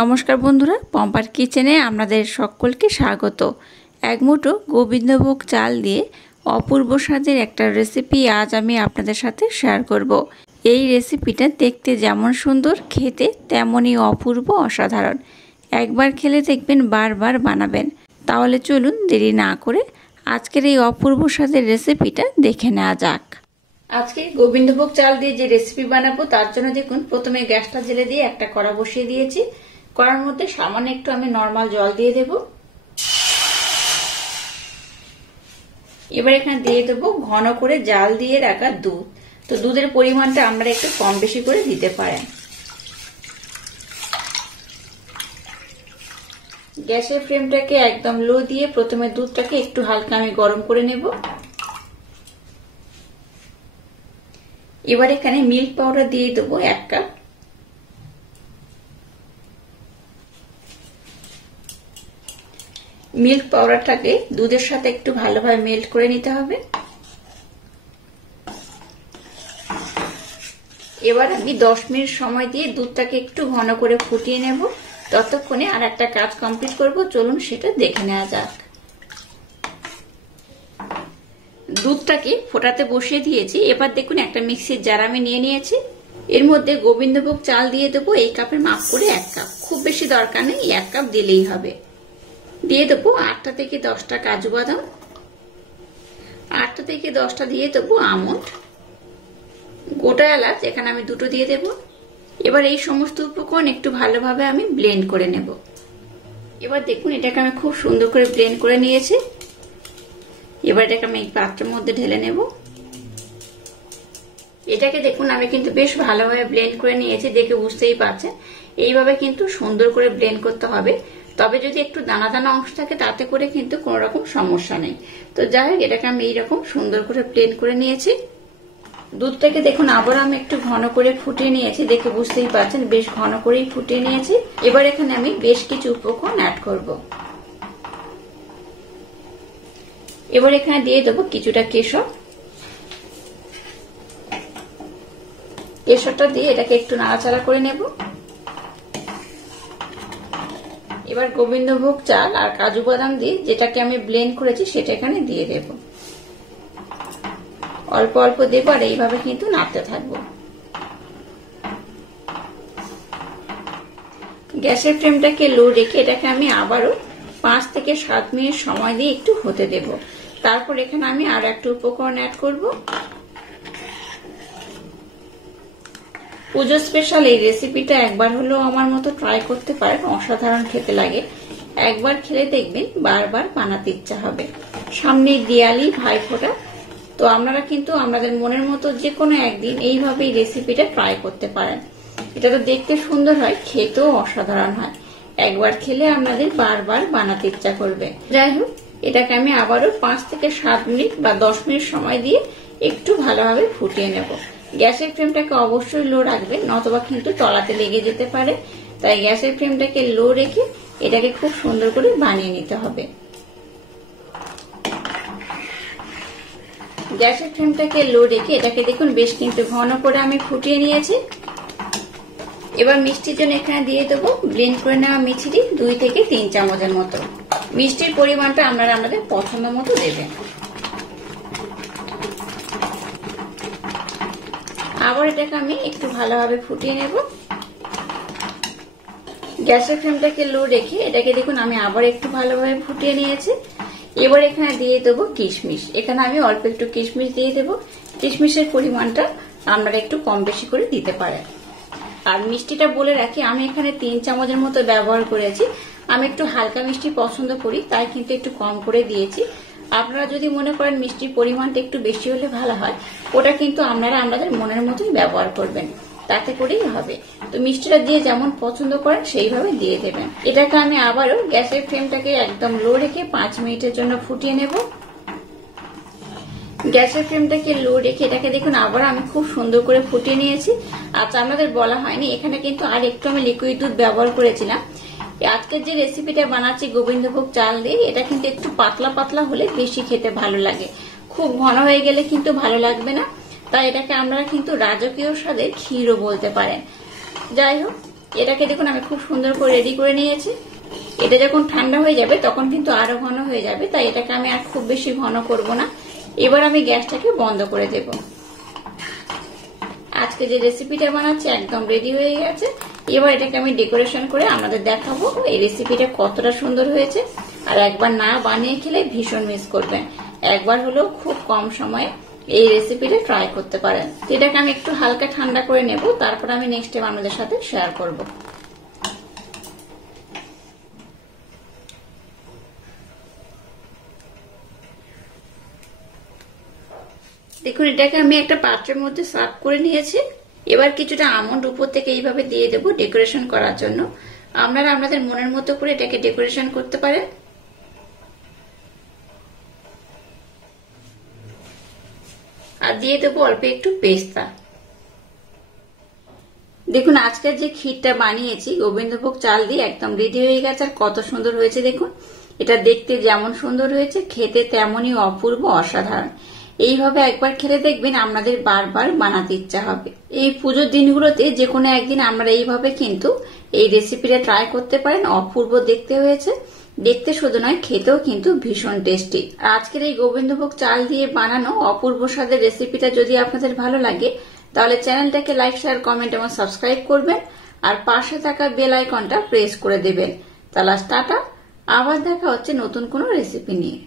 নমস্কার বন্ধুরা, পম্পার কিচেনে আপনাদের সকলকে স্বাগত। এক মুঠো গোবিন্দভোগ চাল দিয়ে অপূর্ব স্বাদের একটা রেসিপি আজ আমি আপনাদের সাথে শেয়ার করব। এই রেসিপিটা দেখতে যেমন সুন্দর, খেতে তেমনই অপূর্ব অসাধারণ। একবার খেলে দেখবেন বারবার বানাবেন। তাহলে চলুন দেরি না করে আজকের এই অপূর্ব স্বাদের রেসিপিটা দেখে নেওয়া যাক। আজকে গোবিন্দভোগ চাল দিয়ে যে রেসিপি বানাবো তার জন্য দেখুন, প্রথমে গ্যাসটা জেলে দিয়ে একটা কড়া বসিয়ে দিয়েছি। কড়ার মধ্যে সামান্য একটু আমি নরমাল জল দিয়ে দেব। এবার এখানে দিয়ে দেবো ঘন করে জাল দিয়ে রাখা দুধ। তো দুধের পরিমাণটা আমরা একটু কম বেশি করে দিতে পারেন। গ্যাসের ফ্লেমটাকে একদম লো দিয়ে প্রথমে দুধটাকে একটু হালকা আমি গরম করে নেব। এবার এখানে মিল্ক পাউডার দিয়ে দেবো 1 কাপ। মিল্ক পাউডারটাকে দুধের সাথে একটু ভালোভাবে মেল্ট করে নিতে হবে। এবার আমি 10 মিনিট সময় দিয়ে দুধটাকে একটু ঘন করে ফুটিয়ে নেব। ততক্ষণে আর একটা কাজ কমপ্লিট করব, চলুন সেটা দেখে নেওয়া যাক। দুধটাকে ফোটাতে বসিয়ে দিয়েছি। এবার দেখুন একটা মিক্সির জার আমি নিয়ে নিয়েছি। এর মধ্যে গোবিন্দভোগ চাল দিয়ে দেবো এই কাপের মাপ করে 1 কাপ। খুব বেশি দরকার নেই, 1 কাপ দিলেই হবে। দিয়ে দেবো 8টা থেকে 10টা কাজু বাদাম, 8টা থেকে 10টা দিয়ে দেবো আমন্ড, গোটা এলাচ এখানে আমি 2টো দিয়ে দেব। এবার এই সমস্ত উপকরণ একটু ভালোভাবে আমি ব্লেন্ড করে নেব। এবার দেখুন এটাকে আমি খুব সুন্দর করে ব্লেন্ড করে নিয়েছি। এবার এটাকে আমি এই পাত্রের মধ্যে ঢেলে নেব। এটাকে দেখুন আমি কিন্তু বেশ ভালোভাবে ব্লেন্ড করে নিয়েছি, দেখে বুঝতেই পারছেন। এইভাবে কিন্তু সুন্দর করে ব্লেন্ড করতে হবে। তবে যদি একটু দানা দানা অংশ থাকে তাতে করে কিন্তু কোনো রকম সমস্যা নেই। তো যাই হোক, এটাকে আমি এইরকম সুন্দর করে ব্লেন্ড করে নিয়েছি। দুধটাকে দেখুন আবার আমি একটু ঘন করে ফুটিয়ে নিয়েছি, দেখে বুঝতেই পারছেন বেশ ঘন করেই ফুটিয়ে নিয়েছি। এবার এখানে আমি বেশ কিছু উপকরণ অ্যাড করব। এবার এখানে দিয়ে দেবো কিছুটা কেশর। কেশরটা দিয়ে এটাকে একটু নাড়াচাড়া করে নেব। এবার গোবিন্দভোগ চাল আর কাজু বাদাম দিয়ে যেটাকে আমি ব্লেন্ড করেছি সেটা এখানে দিয়ে দেব। অল্প অল্প দেব আর এইভাবে কিন্তু নাড়তে থাকবো। গ্যাসের ফ্লেমটাকে লো রেখে এটাকে আমি আবারও 5 থেকে 7 মিনিট সময় দিয়ে একটু হতে দেব। তারপর এখানে আমি আর একটা উপকরণ অ্যাড করব। পুজো স্পেশাল এই রেসিপিটা একবার হলেও আমার মতো ট্রাই করতে পারেন, অসাধারণ খেতে লাগে। একবার খেলে দেখবেন বারবার বানাতে ইচ্ছা হবে। সামনে দিওয়ালি, ভাইফোঁটা, তো আপনারা কিন্তু আপনাদের মনের মতো যে কোনো একদিন এইভাবে রেসিপিটা ট্রাই করতে পারেন। এটা তো দেখতে সুন্দর হয়, খেতেও অসাধারণ হয়। একবার খেলে আপনাদের বারবার বানাতে ইচ্ছা করবে। যাই হোক, এটাকে আমি আবারও 5 থেকে 7 মিনিট বা 10 মিনিট সময় দিয়ে একটু ভালোভাবে ফুটিয়ে নেব। গ্যাসের ফ্লেমটাকে অবশ্যই লো রাখবেন, নতবা কিন্তু তলাতে লেগে যেতে পারে। তাই গ্যাসের ফ্লেমটাকে লো রেখে এটাকে খুব সুন্দর করে বানিয়ে নিতে হবে। গ্যাসের ফ্লেমটাকে লো রেখে এটাকে দেখুন বেশ কিন্তু ঘন করে আমি ফুটিয়ে নিয়েছি। এবার মিষ্টির জন্য এখানে দিয়ে দেবো ব্লেন্ড করে নেওয়া মিছরি 2 থেকে 3 চামচের মতো। মিষ্টির পরিমাণটা আপনারা আপনাদের পছন্দ মতো দেবেন। আবার এটাকে আমি একটু ভালোভাবে ফুটিয়ে নেব। গ্যাসের ফ্লেমটাকে লো রেখে এটাকে দেখুন আমি আবার একটু ভালোভাবে ফুটিয়ে নিয়েছি। এবার এখানে দিয়ে দেবো কিশমিশ। এখানে আমি অল্প একটু কিশমিশ দিয়ে দেবো। কিশমিশের পরিমাণটা আপনারা একটু কম বেশি করে দিতে পারেন। আর মিষ্টিটা বলে রাখি, আমি এখানে 3 চামচের মতো ব্যবহার করেছি। আমি একটু হালকা মিষ্টি পছন্দ করি, তাই কিন্তু একটু কম করে দিয়েছি। আপনারা যদি মনে করেন মিষ্টির পরিমাণটা একটু বেশি হলে ভালো হয়, ওটা কিন্তু আপনারা আপনাদের মনের মতোই ব্যবহার করবেন, তাতে করেই হবে। তো মিষ্টিটা দিয়ে যেমন পছন্দ করেন সেইভাবে দিয়ে দেবেন। এটাকে আমি আবারও গ্যাসের ফ্লেমটাকে একদম লো রেখে 5 মিনিটের জন্য ফুটিয়ে নেব। গ্যাসের ফ্লেমটাকে লো রেখে এটাকে দেখুন আবার আমি খুব সুন্দর করে ফুটিয়ে নিয়েছি। আচ্ছা, আপনাদের বলা হয়নি, এখানে কিন্তু আর একটু আমি লিকুইড দুধ ব্যবহার করেছিলাম। আজকের যে রেসিপিটা বানাচ্ছি গোবিন্দভোগ চাল দিয়ে, এটা কিন্তু একটু পাতলা পাতলা হলে বেশি খেতে ভালো লাগে। খুব ঘন হয়ে গেলে কিন্তু ভালো লাগবে না। তাই এটাকে আমরা কিন্তু রাজকীয় স্বাদের ক্ষীরও বলতে পারেন। যাই হোক, এটাকে দেখুন আমি খুব সুন্দর করে রেডি করে নিয়েছি। এটা যখন ঠান্ডা হয়ে যাবে তখন কিন্তু আরো ঘন হয়ে যাবে, তাই এটাকে আমি আর খুব বেশি ঘন করব না। এবার আমি গ্যাসটাকে বন্ধ করে দেব। আজকে যে রেসিপিটা বানাচ্ছি একদম রেডি হয়ে গেছে। এবার এটাকে আমি ডেকোরেশন করে আপনাদের দেখাবো এই রেসিপিটা কতটা সুন্দর হয়েছে। আর একবার না বানিয়ে খেলে ভীষণ মিস করবেন। একবার হলেও খুব কম সময়ে এই রেসিপিটা ট্রাই করতে পারেন। এটাকে আমি একটু হালকা ঠান্ডা করে নেব, তারপর আমি নেক্সট টাইম আপনাদের সাথে শেয়ার করব। দেখুন এটাকে আমি একটা পাত্রের মধ্যে সার্ভ করে নিয়েছি। এবার কিছুটা আমন্ড উপর থেকে এইভাবে দিয়ে দেবো ডেকোরেশন করার জন্য। আপনারা আপনাদের মনের মতো করে এটাকে ডেকোরেশন করতে পারেন। আর দিয়ে দেবো অল্প একটু পেস্তা। দেখুন আজকের যে ক্ষীরটা বানিয়েছি গোবিন্দভোগ চাল দিয়ে একদম রেডি হয়ে গেছে। আর কত সুন্দর হয়েছে দেখুন। এটা দেখতে যেমন সুন্দর হয়েছে খেতে তেমনই অপূর্ব, অসাধারণ। এইভাবে একবার খেলে দেখবেন আপনাদের বারবার বানাতে ইচ্ছা হবে। এই পুজোর দিনগুলোতে যে কোনো একদিন আমরা এইভাবে কিন্তু এই রেসিপিটা ট্রাই করতে পারেন। অপূর্ব দেখতে হয়েছে, দেখতে শুধু নয় খেতেও কিন্তু ভীষণ টেস্টি। আজকের এই গোবিন্দভোগ চাল দিয়ে বানানো অপূর্ব স্বাদের রেসিপিটা যদি আপনাদের ভালো লাগে তাহলে চ্যানেলটাকে লাইক, শেয়ার, কমেন্ট এবং সাবস্ক্রাইব করবেন। আর পাশে থাকা বেল আইকনটা প্রেস করে দেবেন। তাহলে টাটা, আবার দেখা হচ্ছে নতুন কোনো রেসিপি নিয়ে।